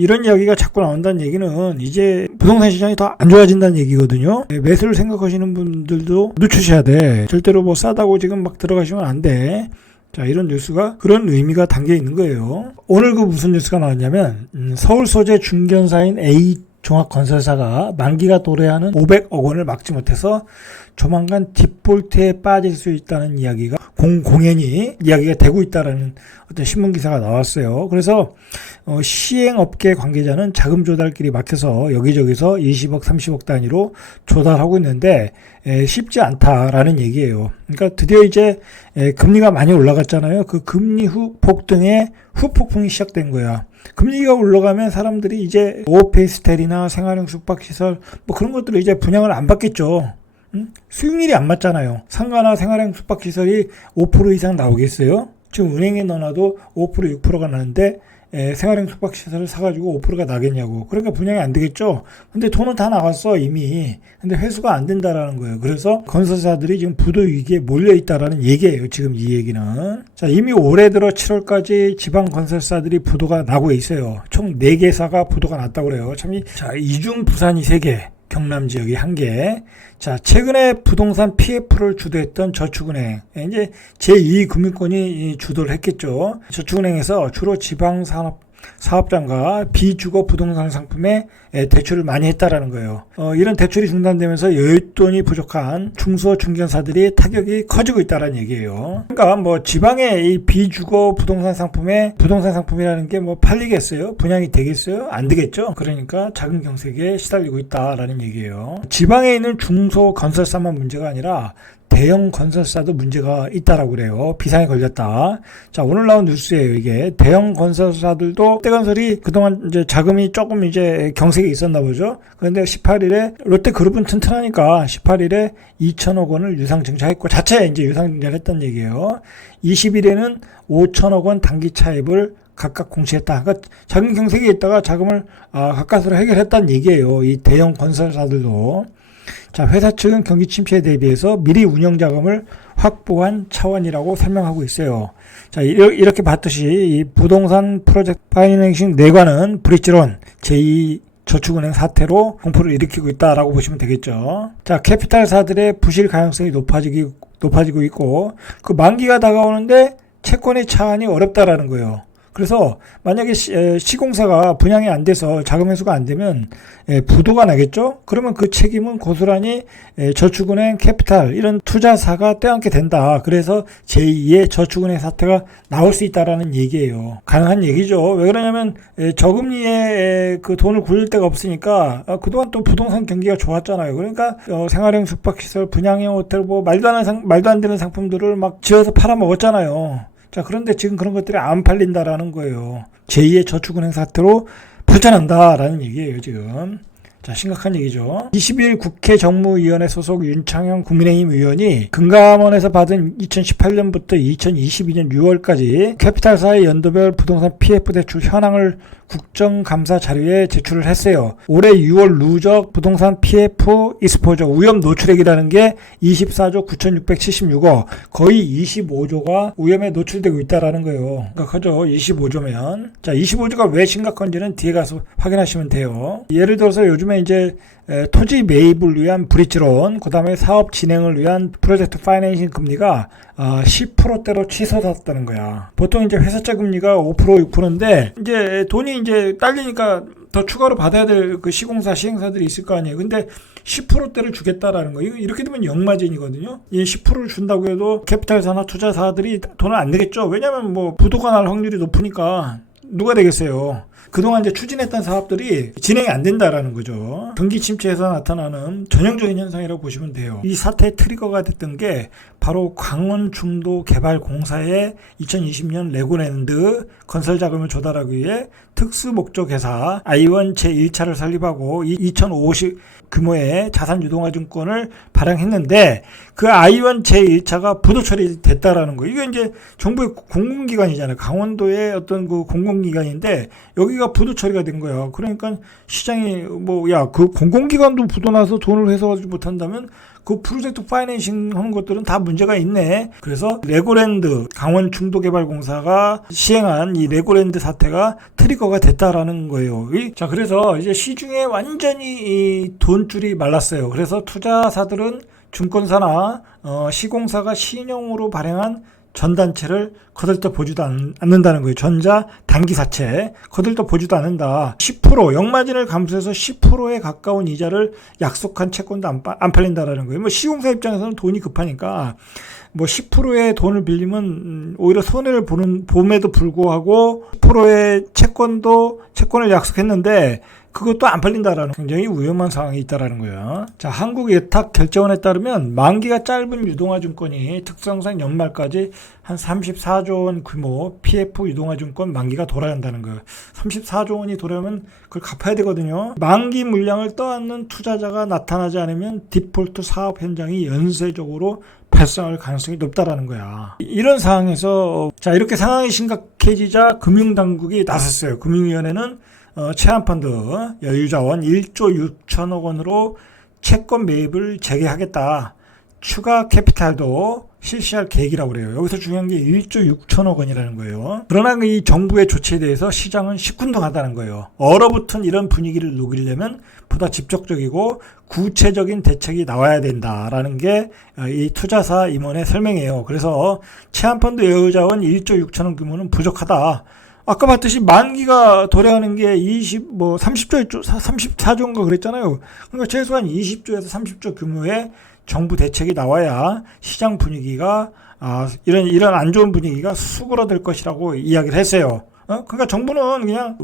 이런 이야기가 자꾸 나온다는 얘기는 이제 부동산 시장이 더 안 좋아진다는 얘기거든요. 매수를 생각하시는 분들도 늦추셔야 돼. 절대로 뭐 싸다고 지금 막 들어가시면 안 돼. 자, 이런 뉴스가 그런 의미가 담겨 있는 거예요. 오늘 그 무슨 뉴스가 나왔냐면 서울 소재 중견사인 A 종합건설사가 만기가 도래하는 500억 원을 막지 못해서 조만간 디폴트에 빠질 수 있다는 이야기가 공공연히 이야기가 되고 있다는 어떤 신문기사가 나왔어요. 그래서 시행업계 관계자는 자금 조달길이 막혀서 여기저기서 20억, 30억 단위로 조달하고 있는데 쉽지 않다라는 얘기예요. 그러니까 드디어 이제 금리가 많이 올라갔잖아요. 그 금리 후 폭등의 후폭풍이 시작된 거야. 금리가 올라가면 사람들이 이제 오피스텔이나 생활형 숙박시설 뭐 그런 것들을 이제 분양을 안 받겠죠. 수익률이 안 맞잖아요. 상가나 생활형 숙박시설이 5% 이상 나오겠어요? 지금 은행에 넣어놔도 5%, 6%가 나는데 생활형 숙박시설을 사가지고 5%가 나겠냐고. 그러니까 분양이 안 되겠죠. 근데 돈은 다 나갔어 이미. 근데 회수가 안 된다라는 거예요. 그래서 건설사들이 지금 부도 위기에 몰려 있다라는 얘기예요. 지금 이 얘기는. 자, 이미 올해 들어 7월까지 지방 건설사들이 부도가 나고 있어요. 총 4개사가 부도가 났다고 그래요. 참, 자, 이중 부산이 3개. 경남 지역이 1개. 자, 최근에 부동산 PF를 주도했던 저축은행, 이제 제2금융권이 주도를 했겠죠. 저축은행에서 주로 지방사업장과 비주거 부동산 상품에 대출을 많이 했다라는 거예요. 이런 대출이 중단되면서 여윳돈이 부족한 중소 중견사들이 타격이 커지고 있다라는 얘기예요. 그러니까 뭐 지방의 이 비주거 부동산 상품이라는 게 뭐 팔리겠어요? 분양이 되겠어요? 안 되겠죠? 그러니까 자금 경색에 시달리고 있다라는 얘기예요. 지방에 있는 중소 건설사만 문제가 아니라 대형 건설사도 문제가 있다라고 그래요. 비상에 걸렸다. 자, 오늘 나온 뉴스예요, 이게. 대형 건설사들도 롯데건설이 그동안 이제 자금이 조금 이제 경색이 있었나 보죠. 그런데 18일에 롯데그룹은 튼튼하니까 18일에 2천억 원을 유상증자했고 자체 이제 유상증자를 했던 얘기예요. 20일에는 5천억 원 단기 차입을 각각 공시했다. 그러니까 자금 경색이 있다가 자금을 가까스로 해결했다는 얘기예요. 이 대형 건설사들도. 자, 회사 측은 경기 침체에 대비해서 미리 운영 자금을 확보한 차원이라고 설명하고 있어요. 자, 이렇게 봤듯이 이 부동산 프로젝트 파이낸싱 내관은 브릿지론 제2저축은행 사태로 공포를 일으키고 있다라고 보시면 되겠죠. 자, 캐피탈사들의 부실 가능성이 높아지고 있고 그 만기가 다가오는데 채권의 차환이 어렵다라는 거예요. 그래서 만약에 시공사가 분양이 안 돼서 자금 회수가 안 되면 부도가 나겠죠. 그러면 그 책임은 고스란히 저축은행, 캐피탈 이런 투자사가 떼안게 된다. 그래서 제2의 저축은행 사태가 나올 수 있다라는 얘기예요. 가능한 얘기죠. 왜 그러냐면 저금리에 그 돈을 굴릴 데가 없으니까 그동안 또 부동산 경기가 좋았잖아요. 그러니까 생활형 숙박시설, 분양형 호텔 뭐 말도 안 되는 상품들을 막 지어서 팔아먹었잖아요. 자, 그런데 지금 그런 것들이 안 팔린다라는 거예요. 제2의 저축은행 사태로 발전한다라는 얘기예요, 지금. 자, 심각한 얘기죠. 20일 국회 정무위원회 소속 윤창현 국민의힘 의원이 금감원에서 받은 2018년부터 2022년 6월까지 캐피탈사의 연도별 부동산 PF 대출 현황을 국정감사 자료에 제출을 했어요. 올해 6월 누적 부동산 PF 익스포저 위험 노출액이라는 게 24조 9,676억, 거의 25조가 위험에 노출되고 있다라는 거예요. 그러니까 그죠? 25조면. 자, 25조가 왜 심각한지는 뒤에 가서 확인하시면 돼요. 예를 들어서 요즘에 이제 토지 매입을 위한 브릿지론, 그 다음에 사업 진행을 위한 프로젝트 파이낸싱 금리가 10%대로 치솟았다는 거야. 보통 이제 회사채 금리가 5%, 6%인데 이제 돈이 이제 딸리니까 더 추가로 받아야 될 그 시행사들이 있을 거 아니에요. 근데 10%대를 주겠다라는 거. 이렇게 되면 역마진이거든요. 이 10%를 준다고 해도 캐피탈사나 투자사들이 돈을 안 내겠죠. 왜냐면 뭐 부도가 날 확률이 높으니까 누가 되겠어요. 그동안 이제 추진했던 사업들이 진행이 안 된다라는 거죠. 경기 침체에서 나타나는 전형적인 현상이라고 보시면 돼요. 이 사태의 트리거가 됐던 게 바로 강원중도개발공사의 2020년 레고랜드 건설 자금을 조달하기 위해 특수목적회사 I1 제1차를 설립하고 2,050 규모의 자산유동화증권을 발행했는데 그 I1 제1차가 부도 처리됐다라는 거예요. 이게 이제 정부의 공공기관이잖아요. 강원도의 어떤 그 공공기관인데 여기가 부도 처리가 된 거야. 그러니까 시장이 그 공공기관도 부도 나서 돈을 회수하지 못한다면 그 프로젝트 파이낸싱 하는 것들은 다 문제가 있네. 그래서 레고랜드 강원 중도개발공사가 시행한 이 레고랜드 사태가 트리거가 됐다라는 거예요. 자, 그래서 이제 시중에 완전히 이 돈줄이 말랐어요. 그래서 투자사들은 증권사나 시공사가 신용으로 발행한 전단체를 거들떠 보지도 않는다는 거예요. 전자 단기사채 거들떠 보지도 않는다. 10% 역마진을 감수해서 10%에 가까운 이자를 약속한 채권도 안 팔린다라는 거예요. 뭐 시공사 입장에서는 돈이 급하니까 뭐 10%의 돈을 빌리면 오히려 손해를 봄에도 불구하고 10%의 채권을 약속했는데 그것도 안 팔린다라는 굉장히 위험한 상황이 있다라는 거예요. 자, 한국예탁결제원에 따르면 만기가 짧은 유동화증권이 특성상 연말까지 한 34조 원 규모 PF 유동화증권 만기가 돌아야 한다는 거예요. 34조 원이 돌아오면 그걸 갚아야 되거든요. 만기 물량을 떠안는 투자자가 나타나지 않으면 디폴트 사업 현장이 연쇄적으로 발생할 가능성이 높다라는 거야. 이런 상황에서 자, 이렇게 상황이 심각해지자 금융당국이 나섰어요. 금융위원회는 채권펀드 여유자원 1조 6천억 원으로 채권 매입을 재개하겠다. 추가 캐피탈도 실시할 계획이라고 그래요. 여기서 중요한 게 1조 6천억 원이라는 거예요. 그러나 이 정부의 조치에 대해서 시장은 시큰둥하다는 거예요. 얼어붙은 이런 분위기를 녹이려면 보다 직접적이고 구체적인 대책이 나와야 된다라는 게 이 투자사 임원의 설명이에요. 그래서 채권펀드 여유자원 1조 6천억 규모는 부족하다. 아까 봤듯이 만기가 도래하는 게 34조인가 그랬잖아요. 그러니까 최소한 20조에서 30조 규모의 정부 대책이 나와야 시장 분위기가 이런 안 좋은 분위기가 수그러들 것이라고 이야기를 했어요. 그러니까 정부는 그냥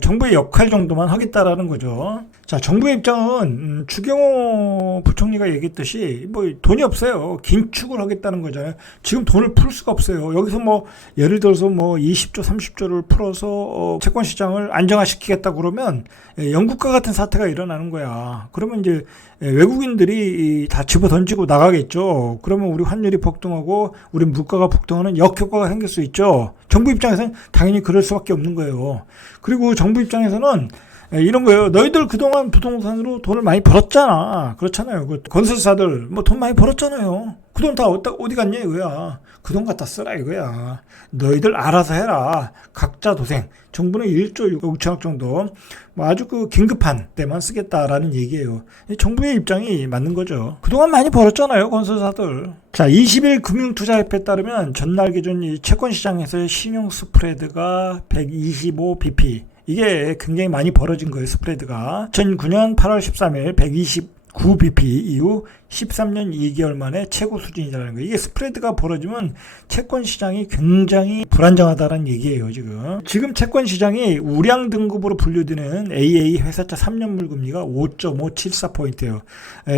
정부의 역할 정도만 하겠다라는 거죠. 자, 정부의 입장은 추경호 부총리가 얘기했듯이 뭐 돈이 없어요. 긴축을 하겠다는 거잖아요. 지금 돈을 풀 수가 없어요. 여기서 뭐 예를 들어서 뭐 20조, 30조를 풀어서 채권 시장을 안정화시키겠다 그러면 영국과 같은 사태가 일어나는 거야. 그러면 이제 외국인들이 다 집어 던지고 나가겠죠. 그러면 우리 환율이 폭등하고 우리 물가가 폭등하는 역효과가 생길 수 있죠. 정부 입장에서는 당연히 그럴 수밖에 없는 거예요. 그리고 정부 입장에서는 이런 거예요. 너희들 그동안 부동산으로 돈을 많이 벌었잖아. 그렇잖아요. 건설사들 뭐 돈 많이 벌었잖아요. 그 돈 다 어디 갔냐 이거야. 그 돈 갖다 쓰라 이거야. 너희들 알아서 해라. 각자 도생. 정부는 1조 6천억 정도 뭐 아주 긴급한 때만 쓰겠다라는 얘기예요. 정부의 입장이 맞는 거죠. 그동안 많이 벌었잖아요. 건설사들. 자, 20일 금융투자협회에 따르면 전날 기준 이 채권 시장에서의 신용 스프레드가 125bp. 이게 굉장히 많이 벌어진 거예요. 스프레드가 2009년 8월 13일 129bp 이후 13년 2개월 만에 최고 수준이라는 거예요. 이게 스프레드가 벌어지면 채권 시장이 굉장히 불안정하다는 얘기예요. 지금 채권 시장이 우량 등급으로 분류되는 AA 회사차 3년물 금리가 5.574포인트예요.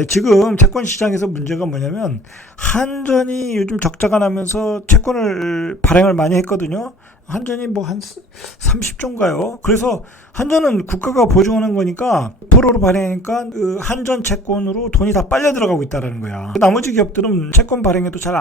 지금 채권 시장에서 문제가 뭐냐면 한전이 요즘 적자가 나면서 채권을 발행을 많이 했거든요. 한전이 뭐 한 30조인가요? 그래서 한전은 국가가 보증하는 거니까 100%로 발행하니까 한전 채권으로 돈이 다 빨려 들어가고 있다라는 거야. 나머지 기업들은 채권 발행에도 잘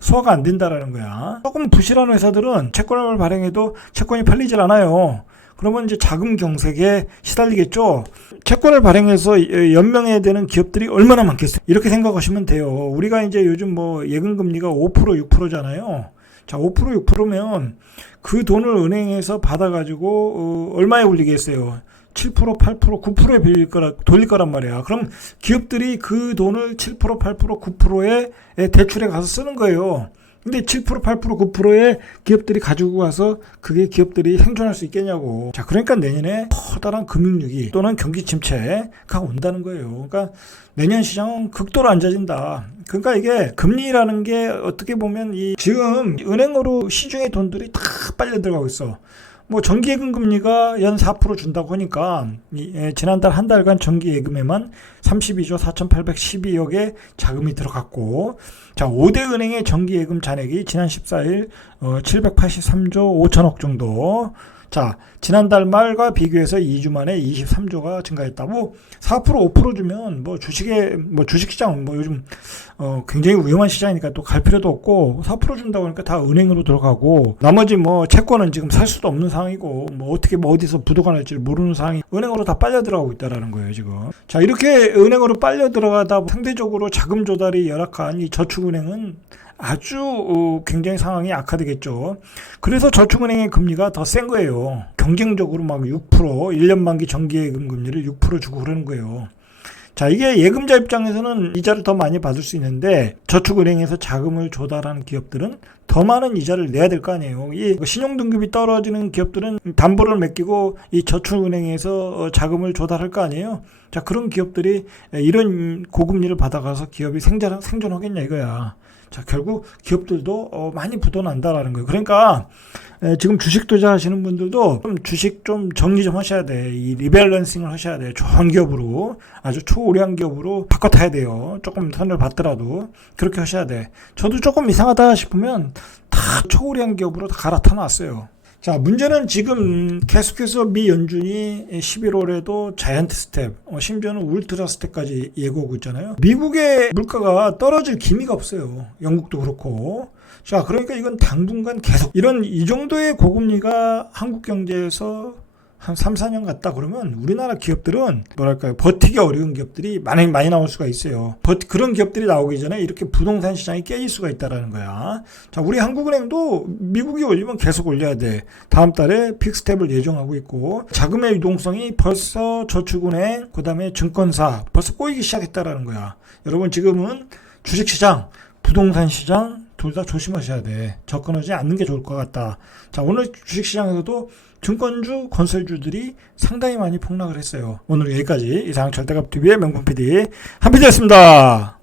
소화가 안 된다라는 거야. 조금 부실한 회사들은 채권을 발행해도 채권이 팔리질 않아요. 그러면 이제 자금 경색에 시달리겠죠. 채권을 발행해서 연명해야 되는 기업들이 얼마나 많겠어요. 이렇게 생각하시면 돼요. 우리가 이제 요즘 뭐 예금금리가 5%, 6%잖아요. 자, 5%, 6%면 그 돈을 은행에서 받아가지고 얼마에 올리겠어요? 7%, 8%, 9%에 돌릴 거란 말이야. 그럼 기업들이 그 돈을 7%, 8%, 9%에 대출에 가서 쓰는 거예요. 근데 7%, 8%, 9%의 기업들이 가지고 가서 그게 기업들이 생존할 수 있겠냐고. 자, 그러니까 내년에 커다란 금융위기 또는 경기 침체가 온다는 거예요. 그러니까 내년 시장은 극도로 안 좋아진다. 그러니까 이게 금리라는 게 어떻게 보면 지금 은행으로 시중의 돈들이 다 빨려 들어가고 있어. 뭐 정기예금 금리가 연 4% 준다고 하니까 지난달 한 달간 정기예금에만 32조 4,812억의 자금이 들어갔고, 자, 5대 은행의 정기예금 잔액이 지난 14일 783조 5천억 정도. 자, 지난달 말과 비교해서 2주 만에 23조가 증가했다고. 4% 5% 주면 뭐 주식시장 뭐 요즘 굉장히 위험한 시장이니까 또 갈 필요도 없고 4% 준다고 하니까 다 은행으로 들어가고 나머지 뭐 채권은 지금 살 수도 없는 상황이고 뭐 어떻게 뭐 어디서 부도가 날지 모르는 상황이 은행으로 다 빨려 들어가고 있다라는 거예요 지금. 자, 이렇게 은행으로 빨려 들어가다 상대적으로 자금 조달이 열악한 이 저축은행은 아주 굉장히 상황이 악화되겠죠. 그래서 저축은행의 금리가 더 센 거예요. 경쟁적으로 막 6%, 1년 만기 정기예금 금리를 6% 주고 그러는 거예요. 자, 이게 예금자 입장에서는 이자를 더 많이 받을 수 있는데 저축은행에서 자금을 조달하는 기업들은 더 많은 이자를 내야 될 거 아니에요. 이 신용등급이 떨어지는 기업들은 담보를 맡기고 이 저축은행에서 자금을 조달할 거 아니에요. 자, 그런 기업들이 이런 고금리를 받아가서 기업이 생존하겠냐 이거야. 자, 결국 기업들도 많이 부도난다라는 거예요. 그러니까 지금 주식 투자하시는 분들도 좀 주식 좀 정리 좀 하셔야 돼. 이 리밸런싱을 하셔야 돼. 좋은 기업으로, 아주 초우량 기업으로 바꿔 타야 돼요. 조금 선을 받더라도 그렇게 하셔야 돼. 저도 조금 이상하다 싶으면 다 초우량 기업으로 다 갈아타 놨어요. 자, 문제는 지금 계속해서 미 연준이 11월에도 자이언트 스텝, 심지어는 울트라 스텝까지 예고하고 있잖아요. 미국의 물가가 떨어질 기미가 없어요. 영국도 그렇고. 자, 그러니까 이건 당분간 계속 이 정도의 고금리가 한국 경제에서 한 3, 4년 갔다 그러면 우리나라 기업들은 뭐랄까요, 버티기 어려운 기업들이 많이 나올 수가 있어요. 그런 기업들이 나오기 전에 이렇게 부동산 시장이 깨질 수가 있다라는 거야. 자, 우리 한국은행도 미국이 올리면 계속 올려야 돼. 다음 달에 픽스텝을 예정하고 있고, 자금의 유동성이 벌써 저축은행, 그 다음에 증권사 벌써 꼬이기 시작했다라는 거야. 여러분, 지금은 주식시장, 부동산 시장 둘 다 조심하셔야 돼. 접근하지 않는 게 좋을 것 같다. 자, 오늘 주식시장에서도 증권주, 건설주들이 상당히 많이 폭락을 했어요. 오늘 여기까지 이상철대갑TV의 명품 PD 한PD였습니다.